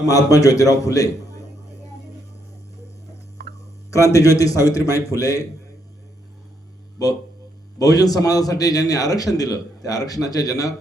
महात्मा ज्योतिराव फुले, क्रांतीज्योती सावित्रीबाई फुले, बहुजन समाजासाठी ज्यांनी आरक्षण दिलं त्या आरक्षणाचे जनक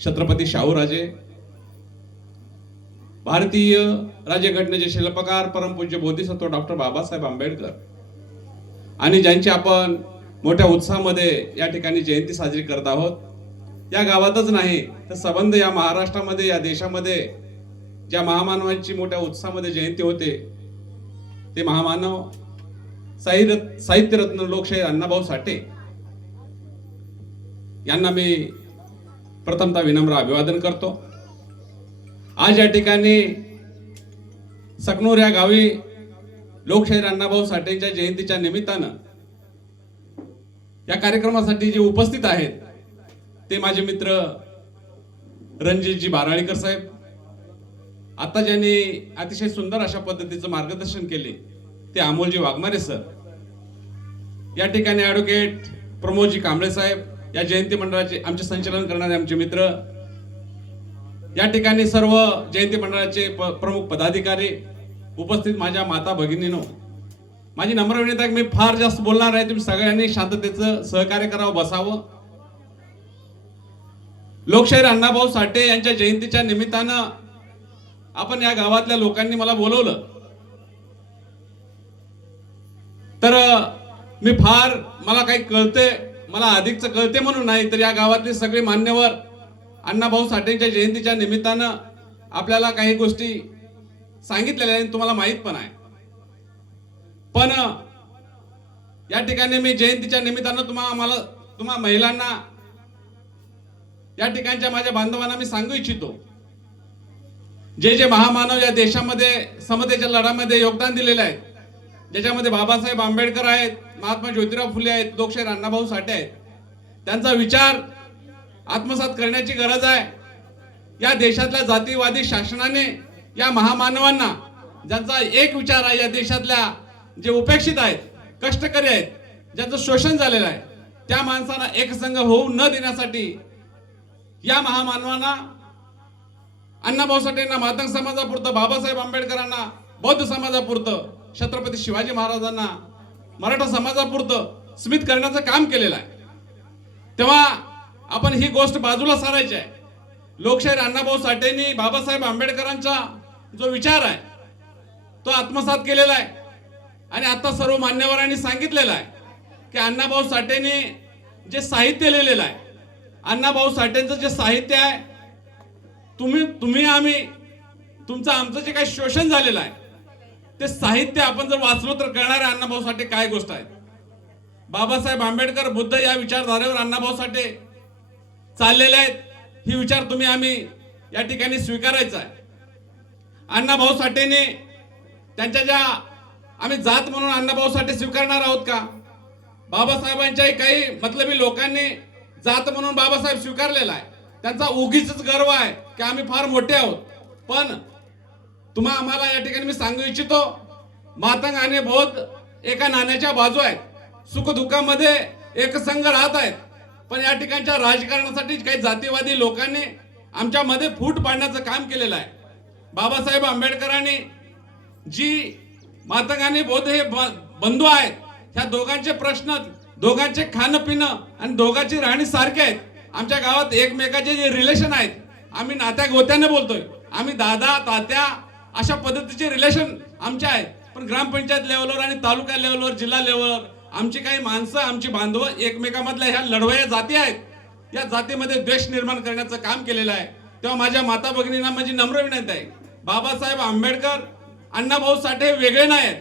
छत्रपती शाहूराजे, भारतीय राज्यघटनेचे शिल्पकार परमपूज्य बोधिसत्व डॉक्टर बाबासाहेब आंबेडकर आणि ज्यांची आपण मोठ्या उत्साहामध्ये या ठिकाणी जयंती साजरी करत आहोत. या गावातच नाही तर संबंध या महाराष्ट्रामध्ये, या देशामध्ये ज्या महामानवांची मोठ्या उत्साहामध्ये जयंती होते ते महामानव साहित्यरत्न लोकशाहीर अण्णाभाऊ साठे यांना मी प्रथमतः विनम्र अभिवादन करतो. आज या ठिकाणी सकनूर या गावी लोकशाहीर अण्णाभाऊ साठेंच्या जयंतीच्या निमित्तानं या कार्यक्रमासाठी जे उपस्थित आहेत ते माझे मित्र रणजितजी बाराळीकर साहेब, आता ज्यांनी अतिशय सुंदर अशा पद्धतीचं मार्गदर्शन केले ते अमोलजी वाघमारे सर, या ठिकाणी ॲडव्होकेट प्रमोदजी कांबळे साहेब, या जयंती मंडळाचे आमचे संचालन करणारे आमचे मित्र, या ठिकाणी सर्व जयंती मंडळाचे प्रमुख पदाधिकारी उपस्थित, माझ्या माता भगिनींनो, माझी नम्र विनंती आहे, मी फार जास्त बोलणार आहे, तुम्ही सगळ्यांनी शांततेचं सहकार्य करावं, बसावं. लोकशाहीर अण्णाभाऊ साठे यांच्या जयंतीच्या निमित्तानं आपण या गावातल्या लोकांनी मला बोलवलं, तर मला काही कळते, मला अधिकच कळते म्हणून नाही, तर या गावातले सगळे मान्यवर अण्णाभाऊ साठेंच्या जयंतीच्या निमित्तानं आपल्याला काही गोष्टी सांगितलेल्या आहेत, तुम्हाला माहित पण आहे. पण या ठिकाणी मी जयंतीच्या निमित्तानं तुम्हा महिलांना, या ठिकाणच्या माझ्या बांधवांना मी सांगू इच्छितो, जे महामानव या देशामध्ये समतेच्या लढ्यामध्ये योगदान दिलेले आहेत, ज्याच्यामध्ये बाबासाहेब आंबेडकर आहेत, महात्मा ज्योतिराव फुले आहेत, लोकशाहीर अण्णाभाऊ साठे आहेत, त्यांचा विचार आत्मसात करण्याची गरज आहे. या देशातल्या जातीवादी शासनाने या महामानवांना, ज्यांचा एक विचार आहे, या देशातल्या जे उपेक्षित आहेत, कष्टकरी आहेत, ज्यांचं शोषण झालेलं आहे, त्या माणसांना एकसंघ होऊ न देण्यासाठी या महामानवांना, अण्णाभाऊ साठेंना मातंग समाजापुरतं, बाबासाहेब आंबेडकरांना बौद्ध समाजापुरतं, छत्रपती शिवाजी महाराजांना मराठा समाजापुरतं स्मित करण्याचं काम केलेलं आहे. तेव्हा आपण ही गोष्ट बाजूला सारायची आहे. लोकशाहीर अण्णाभाऊ साठेंनी बाबासाहेब आंबेडकरांचा जो विचार आहे तो आत्मसात केलेला आहे आणि आता सर्व मान्यवरांनी सांगितलेलं आहे की अण्णाभाऊ साठेंनी जे साहित्य लिहिलेलं आहे, अण्णाभाऊ साठेंचं जे साहित्य आहे, तुम्ही आम्ही तुमचं आमचं जे काही शोषण झालेलं आहे ते साहित्य आपण जर वाचलो तर कळणार आहे अण्णाभाऊ साठे काय गोष्ट आहे. बाबासाहेब आंबेडकर, बुद्ध या विचारधारेवर अण्णाभाऊ साठे चाललेले आहेत. ही विचार तुम्ही आम्ही या ठिकाणी स्वीकारायचा आहे. अण्णाभाऊ साठेने त्यांच्या ज्या आम्ही जात म्हणून अण्णाभाऊ साठे स्वीकारणार आहोत का? बाबासाहेबांच्याही काही मतलबी लोकांनी जात म्हणून बाबासाहेब स्वीकारलेला आहे. त्यांचा उगीच गर्व आहे की आम्ही फार मोठे आहोत. पण आम्हाला या ठिकाणी मी सांगू इच्छितो, मातंग आणि बौद्ध एका नाण्याच्या बाजू आहेत, सुखदुःखामध्ये एकसंघ राहत आहेत. पण या ठिकाणच्या राजकारणासाठी काही जातीवादी लोकांनी आमच्या मध्ये फूट पाडण्याचं काम केलेलं आहे. बाबासाहेब आंबेडकरांनी जी मातंग आणि बौद्ध हे बंधू आहेत, ह्या दोघांचे प्रश्न, दोघांचे खाणं पिणं आणि दोघांची राहणी सारखी आहेत. आमच्या गावात एकमेकाचे जे रिलेशन आहेत, आम्ही नात्या गोत्याने बोलतोय, आम्ही दादा तात्या अशा पद्धतीचे रिलेशन आमचे आहेत. पण ग्रामपंचायत लेवलवर आणि तालुका लेवलवर, जिल्हा लेवलवर आमची काही माणसं, आमची बांधव एकमेकांमधल्या ह्या लढवया जाती आहेत, या जातीमध्ये द्वेष निर्माण करण्याचं काम केलेलं आहे. तेव्हा माझ्या माता भगिनींना माझी नम्र विनंती आहे, बाबासाहेब आंबेडकर, अण्णाभाऊ साठे वेगळे नाहीत,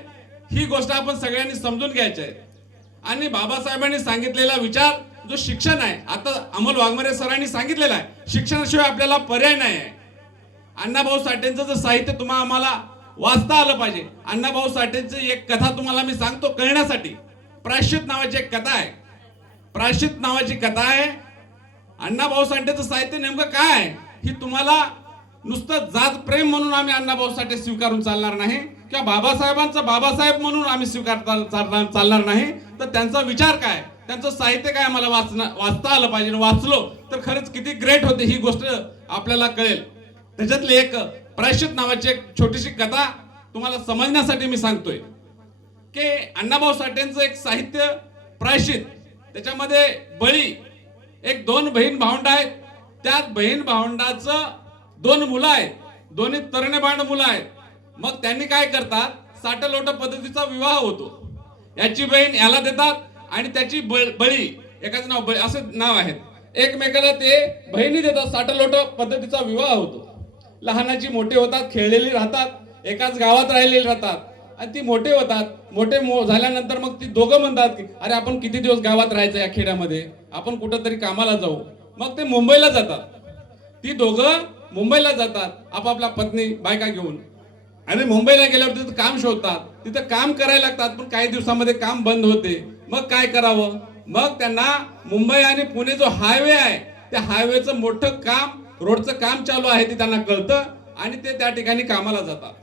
ही गोष्ट आपण सगळ्यांनी समजून घ्यायची आहे. आणि बाबासाहेबांनी सांगितलेला विचार जो शिक्षण आहे, आता अमोल वाघमारे सरांनी सांगितलेलं आहे, शिक्षणाशिवाय आपल्याला पर्याय नाही आहे. अण्णाभाऊ साठेंचं जर साहित्य आम्हाला वाचता आलं पाहिजे. अण्णाभाऊ साठेंची एक कथा तुम्हाला मी सांगतो कळण्यासाठी. प्रायश्चित नावाची एक कथा आहे. प्रायश्चित नावाची कथा आहे. अण्णाभाऊ साठेंचं साहित्य नेमकं काय आहे ही तुम्हाला नुसतं जात प्रेम म्हणून आम्ही अण्णाभाऊ साठे स्वीकारून चालणार नाही, किंवा बाबासाहेबांचा बाबासाहेब म्हणून आम्ही चालणार नाही, तर त्यांचा विचार काय, त्यांचं साहित्य काय आम्हाला वाचता आलं पाहिजे. वाचलो तर खरंच किती ग्रेट होते ही गोष्ट आपल्याला कळेल. त्याच्यातली एक प्रायश्चित नावाची एक छोटीशी कथा तुम्हाला समजण्यासाठी मी सांगतोय की अण्णाभाऊ साठेंचं एक साहित्य प्रायश्चित, त्याच्यामध्ये बळी, एक 2 बहीण भावंड आहेत, त्यात बहीण भावंडाचं 2 मुलं आहेत, दोन्ही तरणेबांड मुलं आहेत. मग त्यांनी काय करतात, साठलोट पद्धतीचा विवाह होतो. याची बहीण याला देतात आणि त्याची बळी, एकाच नाव बळी असं नाव आहेत, एकमेकाला ते बहिणी देतात. साठलोट पद्धतीचा विवाह होतो. लहानाची मोठे होतात, खेळलेली राहतात, एकाच गावात राहिलेली राहतात आणि ती मोठे होतात. झाल्यानंतर मग ती दोघं म्हणतात की अरे आपण किती दिवस गावात राहायचं या खेड्यामध्ये, आपण कुठंतरी कामाला जाऊ. मग ते मुंबईला जातात. ती दोघं मुंबईला जातात आपापल्या पत्नी बायका घेऊन आणि मुंबईला गेल्यावर तिथं काम शोधतात. तिथं काम करायला लागतात, पण काही दिवसामध्ये काम बंद होते. मग काय करावं, मग त्यांना मुंबई आणि पुणे जो हायवे आहे त्या हायवेचं मोठं काम, रोडचं काम चालू आहे ते त्यांना कळतं आणि ते त्या ठिकाणी कामाला जातात.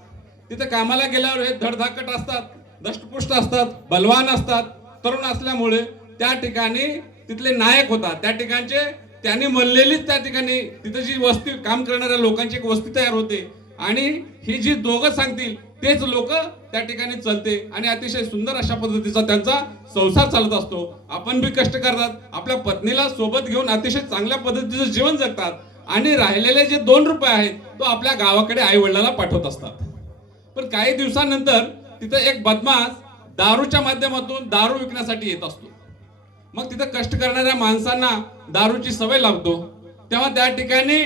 तिथं कामाला गेल्यावर हे धडधाकट असतात, दष्टपुष्ट असतात, बलवान असतात. तरुण असल्यामुळे त्या ठिकाणी तिथले नायक होतात. त्या ठिकाणचे त्यांनी म्हणलेलीच त्या ठिकाणी तिथं जी वस्ती, काम करणाऱ्या लोकांची एक वस्ती तयार होते आणि ही जी दोघं सांगतील तेच लोक त्या ठिकाणी चालते आणि अतिशय सुंदर अशा पद्धतीचा त्यांचा संसार चालत असतो. आपण बी कष्ट करतात, आपल्या पत्नीला सोबत घेऊन अतिशय चांगल्या पद्धतीचं जीवन जगतात आणि राहिलेले जे 2 रुपये आहेत तो आपल्या गावाकडे आई वडिलांना पाठवत असतात. पण काही दिवसानंतर तिथं एक बदमाश दारूच्या माध्यमातून दारू विकण्यासाठी येत असतो. मग तिथं कष्ट करणाऱ्या माणसांना दारूची सवय लागतो. तेव्हा त्या ठिकाणी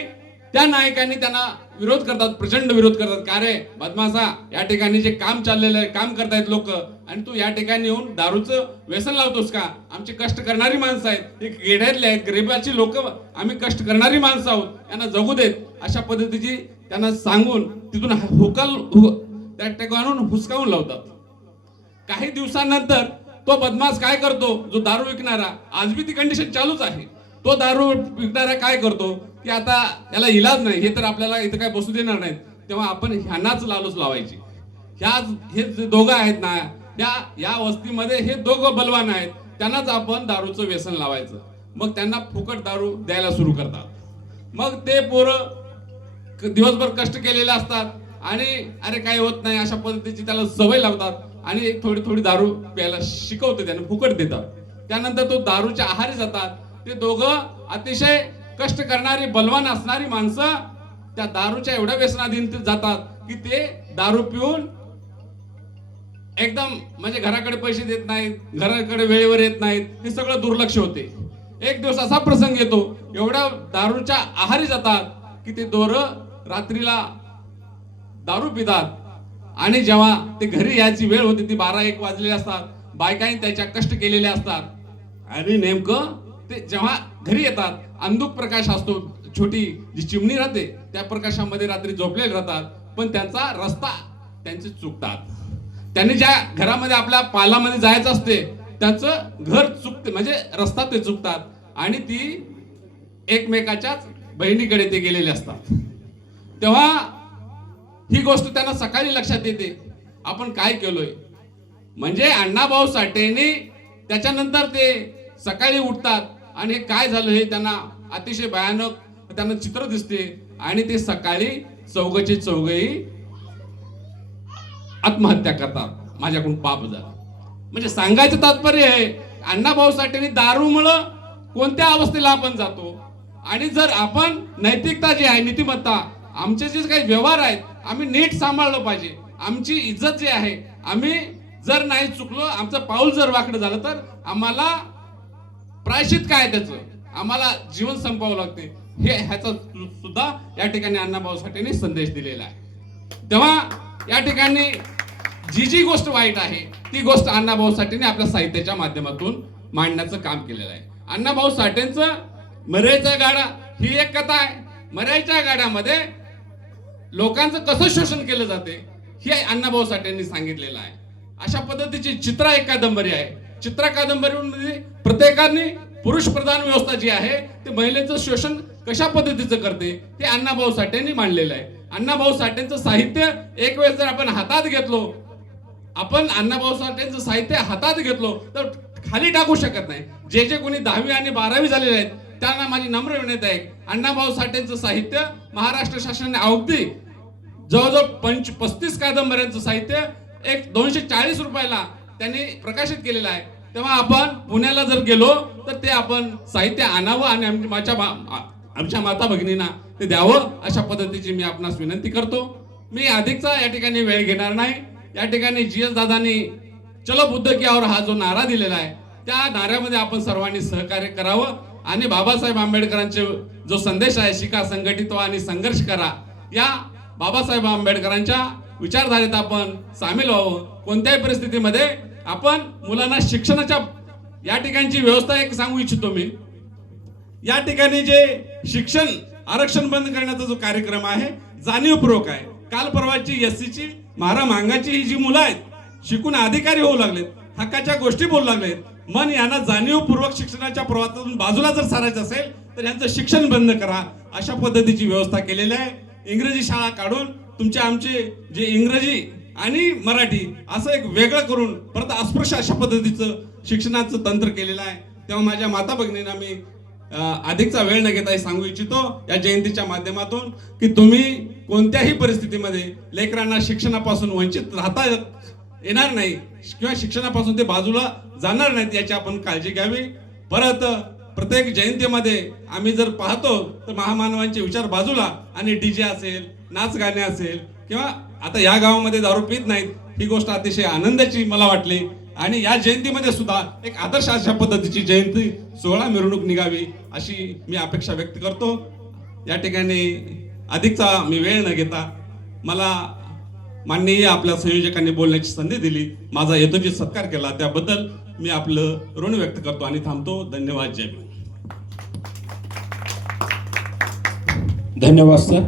त्या नायकांनी त्यांना विरोध करतात, प्रचंड विरोध करतात. का रे बदमाशा, या ठिकाणी जे काम चाललेलं आहे, काम करतायत लोक आणि तू या ठिकाणी येऊन दारूचं व्यसन लावतोस का? आमची कष्ट करणारी माणसं आहेत, हे खेड्यातले आहेत, गरिबाची लोक, आम्ही कष्ट करणारी माणसं आहोत, यांना जगू देत. अशा पद्धतीची त्यांना सांगून तिथून त्या ठिकाणून हुसकावून लावतात. काही दिवसांनंतर तो बदमाश काय करतो, जो दारू विकणारा, आज बी ती कंडिशन चालूच आहे, तो दारू विकणारा काय करतो की आता याला इलाज नाही, हे तर आपल्याला इथं काय बसू देणार नाहीत, तेव्हा आपण ह्यांनाच लालूच लावायची. हे जे दोघं आहेत ना, या वस्तीमध्ये हे दोघं बलवान आहेत, त्यांनाच आपण दारूचं व्यसन लावायचं. मग त्यांना फुकट दारू द्यायला सुरू करतात. मग ते पोरं दिवसभर कष्ट केलेले असतात आणि अरे काय होत नाही अशा पद्धतीची त्याला सवय लावतात आणि एक थोडी थोडी दारू प्यायला शिकवते, त्यांना फुकट देतात. त्यानंतर तो दारूच्या आहारी जातात. ते दोघं अतिशय कष्ट करणारी, बलवान असणारी माणसं त्या दारूच्या एवढ्या व्यसनाधीन जातात की ते दारू पिऊन एकदम म्हणजे घराकडे पैसे देत नाहीत, घराकडे वेळेवर येत नाहीत, हे सगळं दुर्लक्ष होते. एक दिवस असा प्रसंग येतो, एवढ्या दारूच्या आहारी जातात की ते दोघं रात्रीला दारू पितात आणि जेव्हा ते घरी यायची वेळ होती ती 12-1 वाजलेले असतात. बायकांनी त्याच्या कष्ट केलेले असतात आणि नेमकं ते जेव्हा घरी येतात, अंधुक प्रकाश असतो, छोटी जी चिमणी राहते त्या प्रकाशामध्ये रात्री झोपलेले राहतात. पण त्यांचा रस्ता त्यांचे चुकतात. त्यांनी ज्या घरामध्ये आपल्या पालामध्ये जायचं असते त्यांचं घर चुकते, म्हणजे रस्ता ते चुकतात आणि ती एकमेकाच्याच बहिणीकडे ते गेलेले असतात. तेव्हा ही गोष्ट त्यांना सकाळी लक्षात येते, आपण काय केलोय. म्हणजे अण्णाभाऊ साठेंनी त्याच्यानंतर ते सकाळी उठतात आणि हे काय झालं हे त्यांना अतिशय भयानक त्यांना चित्र दिसते आणि ते सकाळी चौघचे चौघही आत्महत्या करतात. माझ्याकडून पाप झालं. म्हणजे सांगायचं तात्पर्य आहे, अण्णाभाऊ साठेंनी दारूमुळं कोणत्या अवस्थेला आपण जातो आणि जर आपण नैतिकता जी आहे, नीतिमत्ता, आमचे जे काही व्यवहार आहेत आम्ही नीट सांभाळलं पाहिजे. आमची इज्जत जी आहे, आम्ही जर नाही चुकलो, आमचं पाऊल जर वाकडं झालं तर आम्हाला प्रायश्चित काय त्याचं, आम्हाला जीवन संपवावं लागते. ह्याचा सुद्धा या ठिकाणी अण्णाभाऊ साठेंनी संदेश दिलेला आहे. तेव्हा या ठिकाणी जी गोष्ट वाईट आहे ती गोष्ट अण्णाभाऊ साठेंनी आपल्या साहित्याच्या माध्यमातून मांडण्याचं काम केलेलं आहे. अण्णाभाऊ साठेंचं मरायचा गाडा ही एक कथा आहे. मरायच्या गाड्यामध्ये लोकांचं कसं शोषण केलं जाते हे अण्णाभाऊ साठेंनी सांगितलेलं आहे. अशा पद्धतीची चित्रा एक कादंबरी आहे. चित्रा कादंबरीमध्ये प्रत्येकाने पुरुष प्रधान व्यवस्था जी आहे ते महिलेचं शोषण कशा पद्धतीचं करते ते अण्णाभाऊ साठेंनी मांडलेलं आहे. अण्णाभाऊ साठेंचं साहित्य एक वेळ जर आपण हातात घेतलो, आपण अण्णाभाऊ साठेंचं साहित्य हातात घेतलो तर खाली टाकू शकत नाही. जे कोणी 10वी आणि 12वी झालेले आहेत त्यांना माझी नम्र विनंती आहे, अण्णाभाऊ साठेंचं साहित्य महाराष्ट्र शासनाने अगदी जवळजवळ 35 कादंबऱ्यांचं साहित्य एक 240 रुपयाला त्यांनी प्रकाशित केलेलं आहे. तेव्हा आपण पुण्याला जर गेलो तर ते आपण साहित्य आणावं आणि आमच्या माता भगिनींना ते द्यावं, अशा पद्धतीची मी आपणास विनंती करतो. मी अधिकचा या ठिकाणी वेळ घेणार नाही. या ठिकाणी GS दादांनी चलो बुद्ध की और हा जो नारा दिलेला आहे त्या नाऱ्यामध्ये आपण सर्वांनी सहकार्य करावं आणि बाबासाहेब आंबेडकरांचे जो संदेश आहे, शिका, संघटित व्हा आणि संघर्ष करा, या बाबासाहेब आंबेडकरांच्या विचारधारेत आपण सामील व्हावं. कोणत्याही परिस्थितीमध्ये आपण मुलांना शिक्षणाच्या या ठिकाणची व्यवस्था एक सांगू इच्छितो मी. या ठिकाणी जे शिक्षण आरक्षण बंद करण्याचा जो कार्यक्रम आहे जाणीवपूर्वक आहे. काल परवाची SC ची मारा मांगाची ही जी मुलं आहेत, शिकून अधिकारी होऊ लागलेत, हक्काच्या गोष्टी बोलू लागलेत, मन यांना जाणीवपूर्वक शिक्षणाच्या प्रवाहातून बाजूला जर सारायचं असेल तर यांचं शिक्षण बंद करा, अशा पद्धतीची व्यवस्था केलेली आहे. इंग्रजी शाळा काढून तुमचे आमचे जे इंग्रजी आणि मराठी असं एक वेगळं करून परत अस्पृश्य अशा पद्धतीचं शिक्षणाचं तंत्र केलेलं आहे. तेव्हा माझ्या माता भगिनींना मी अधिकचा वेळ न घेता सांगू इच्छितो या जयंतीच्या माध्यमातून की तुम्ही कोणत्याही परिस्थितीमध्ये लेकरांना शिक्षणापासून वंचित राहता येणार नाही किंवा शिक्षणापासून ते बाजूला जाणार नाहीत, याची आपण काळजी घ्यावी. परत प्रत्येक जयंतीमध्ये आम्ही जर पाहतो तर महामानवांचे विचार बाजूला आणि DJ असेल, नाच गाणे असेल किंवा आता या गावामध्ये दारू पित नाहीत, ही गोष्ट अतिशय आनंदाची मला वाटली. आणि या जयंतीमध्ये सुद्धा एक आदर्श अशा पद्धतीची जयंती सोहळा मिरवणूक निघावी अशी मी अपेक्षा व्यक्त करतो. या ठिकाणी अधिकचा मी वेळ न घेता मला माननीय आपल्या संयोजकांनी बोलण्याची संधी दिली, माझा यथोचित सत्कार केला, त्याबद्दल मी आपलं ऋण व्यक्त करतो आणि थांबतो. धन्यवाद. जय भीम. धन्यवाद सर.